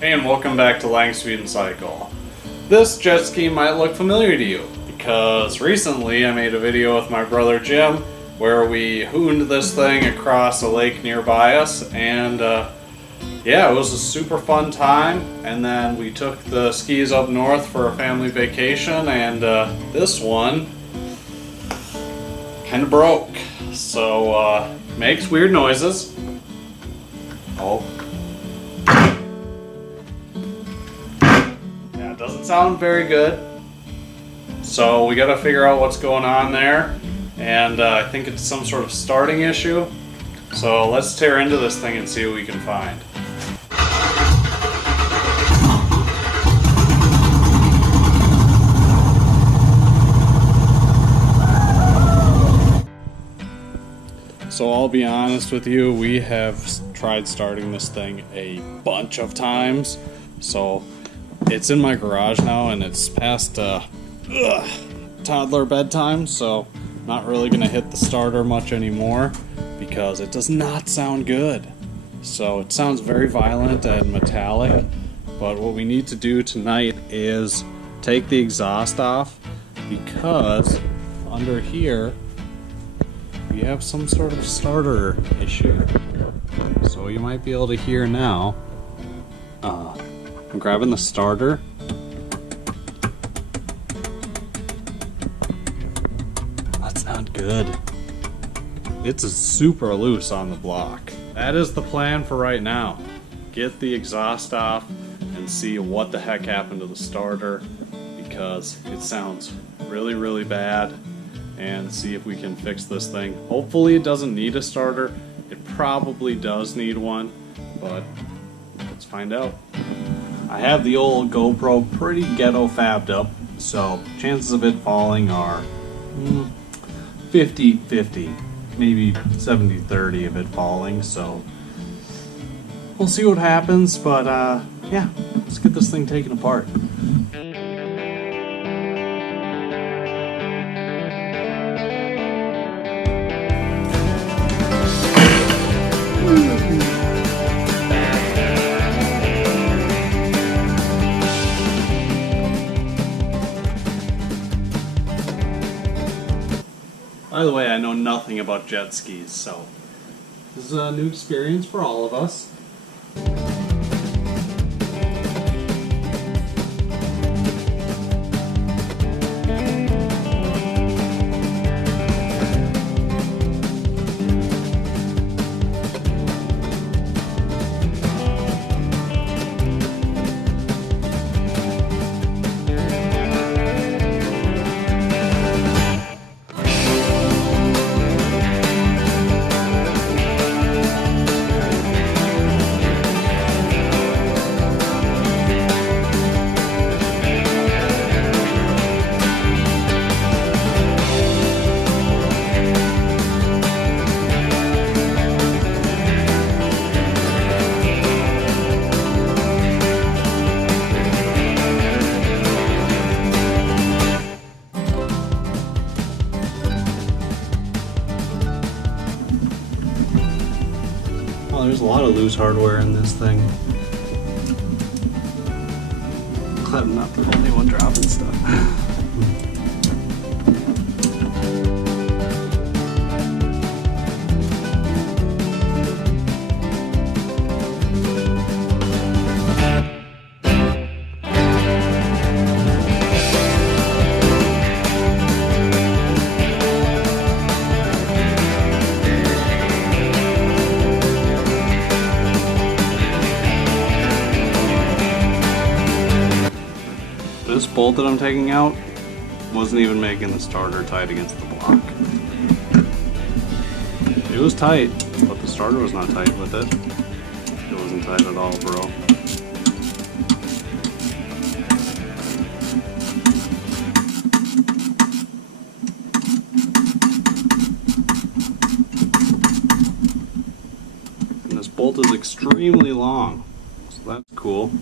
Hey, and welcome back to Lang Speed and Cycle. This jet ski might look familiar to you because recently I made a video with my brother Jim where we hooned this thing across a lake nearby us, and yeah, it was a super fun time. And then we took the skis up north for a family vacation, and this one kind of broke. So makes weird noises. Oh. Yeah, it doesn't sound very good. So we gotta figure out what's going on there. And I think it's some sort of starting issue. So let's tear into this thing and see what we can find. So I'll be honest with you, we have tried starting this thing a bunch of times. So it's in my garage now and it's past toddler bedtime, so I'm not really going to hit the starter much anymore because it does not sound good. So it sounds very violent and metallic, but what we need to do tonight is take the exhaust off because under here we have some sort of starter issue. So you might be able to hear now. I'm grabbing the starter. That's not good. It's super loose on the block. That is the plan for right now. Get the exhaust off and see what the heck happened to the starter because it sounds really, really bad. And see if we can fix this thing. Hopefully it doesn't need a starter. It probably does need one, but let's find out. I have the old GoPro pretty ghetto fabbed up, so chances of it falling are 50-50, maybe 70-30 of it falling, so we'll see what happens, but yeah, let's get this thing taken apart. By the way, I know nothing about jet skis, so this is a new experience for all of us. There's a lot of loose hardware in this thing. Glad I'm not the only one dropping stuff. This bolt that I'm taking out wasn't even making the starter tight against the block. It was tight, but the starter was not tight with it. It wasn't tight at all, bro. And this bolt is extremely long, so that's cool.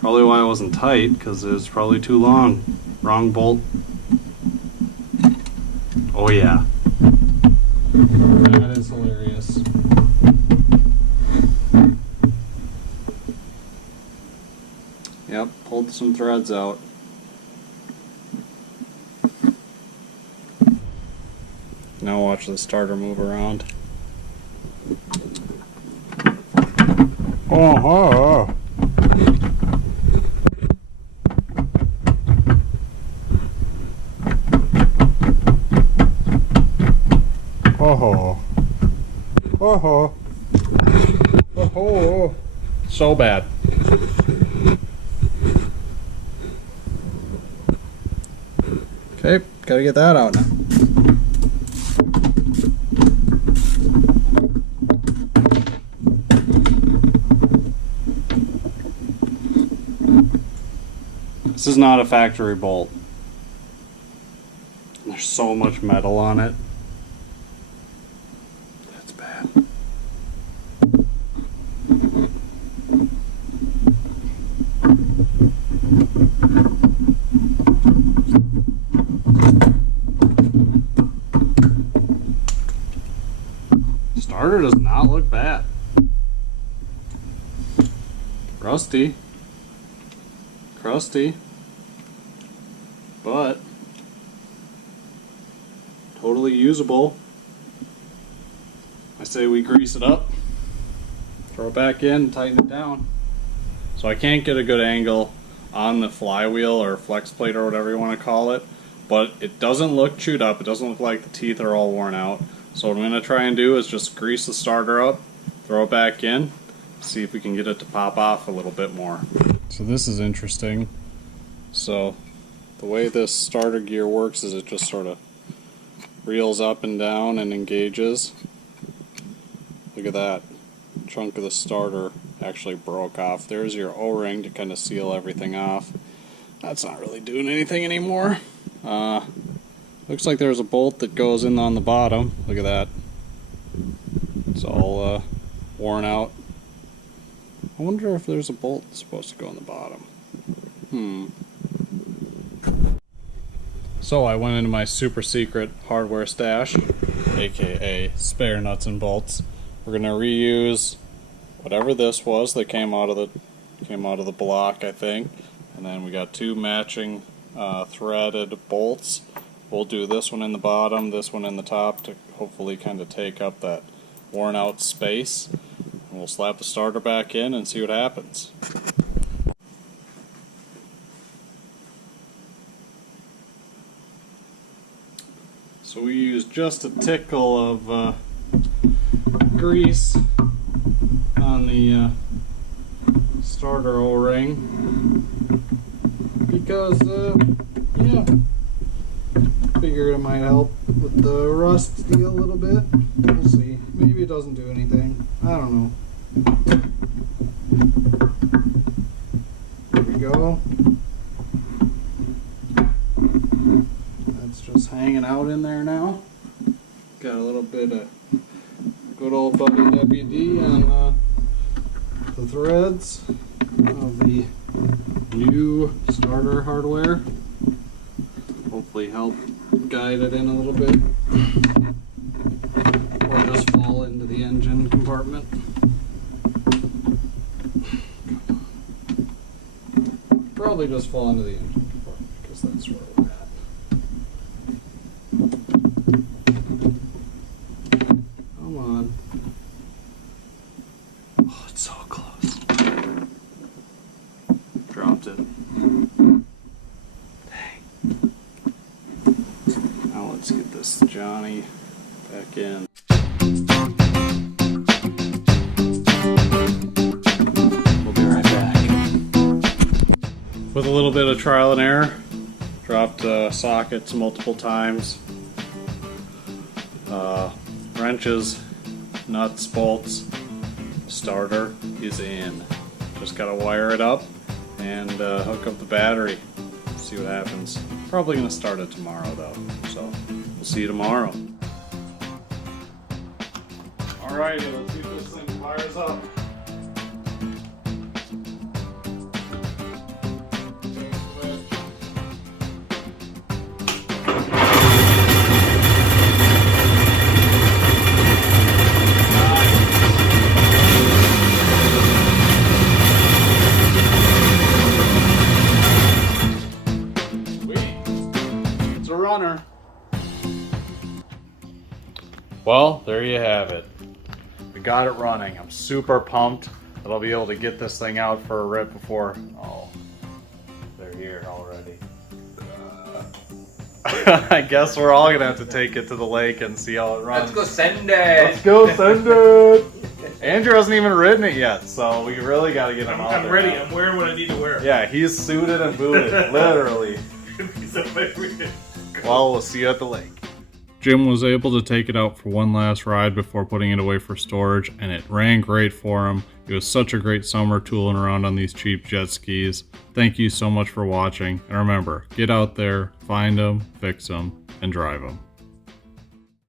Probably why it wasn't tight, because it was probably too long. Wrong bolt. Oh yeah. That is hilarious. Yep, pulled some threads out. Now watch the starter move around. Oh, oh, oh, oh, so bad. Okay, gotta get that out now. This is not a factory bolt. There's so much metal on it. That's bad. Starter does not look bad. Rusty. Crusty. But totally usable. I say we grease it up, throw it back in, tighten it down. So I can't get a good angle on the flywheel or flex plate or whatever you want to call it, but it doesn't look chewed up. It doesn't look like the teeth are all worn out. So what I'm going to try and do is just grease the starter up, throw it back in, see if we can get it to pop off a little bit more. So this is interesting. So the way this starter gear works is it just sort of reels up and down and engages. Look at that. A chunk of the starter actually broke off. There's your O-ring to kind of seal everything off. That's not really doing anything anymore. Looks like there's a bolt that goes in on the bottom. Look at that. It's all worn out. I wonder if there's a bolt that's supposed to go on the bottom. So I went into my super secret hardware stash, aka spare nuts and bolts. We're gonna reuse whatever this was that came out of the block, I think, and then we got two matching threaded bolts. We'll do this one in the bottom, this one in the top to hopefully kind of take up that worn out space. And we'll slap the starter back in and see what happens. So we used just a tickle of grease on the starter O-ring because, yeah, figured it might help with the rust steel a little bit. We'll see. Maybe it doesn't do anything. I don't know. There we go. That's just hanging out in there now. Got a little bit of good old buddy WD on the threads of the new starter hardware. Hopefully help guide it in a little bit. Or just fall into the engine compartment. Probably just fall into the engine compartment because that's where we're at. Come on. Oh, it's so close. Dropped it. Dang. Now let's get this Johnny back in. We'll be right back. With a little bit of trial and error, dropped sockets multiple times. Wrenches, nuts, bolts, starter is in. Just gotta wire it up and hook up the battery. See what happens. Probably gonna start it tomorrow though, so we'll see you tomorrow. Alright, let's see if this thing fires up. Well, there you have it. We got it running. I'm super pumped that I'll be able to get this thing out for a rip before... Oh, they're here already. I guess we're all gonna have to take it to the lake and see how it runs. Let's go send it! Let's go send it! Andrew hasn't even ridden it yet, so we really gotta get him out there. I'm ready. Now. I'm wearing what I need to wear. Yeah, he's suited and booted, literally. Well, we'll see you at the lake. Jim was able to take it out for one last ride before putting it away for storage, and it ran great for him. It was such a great summer tooling around on these cheap jet skis. Thank you so much for watching, and remember, get out there, find them, fix them, and drive them.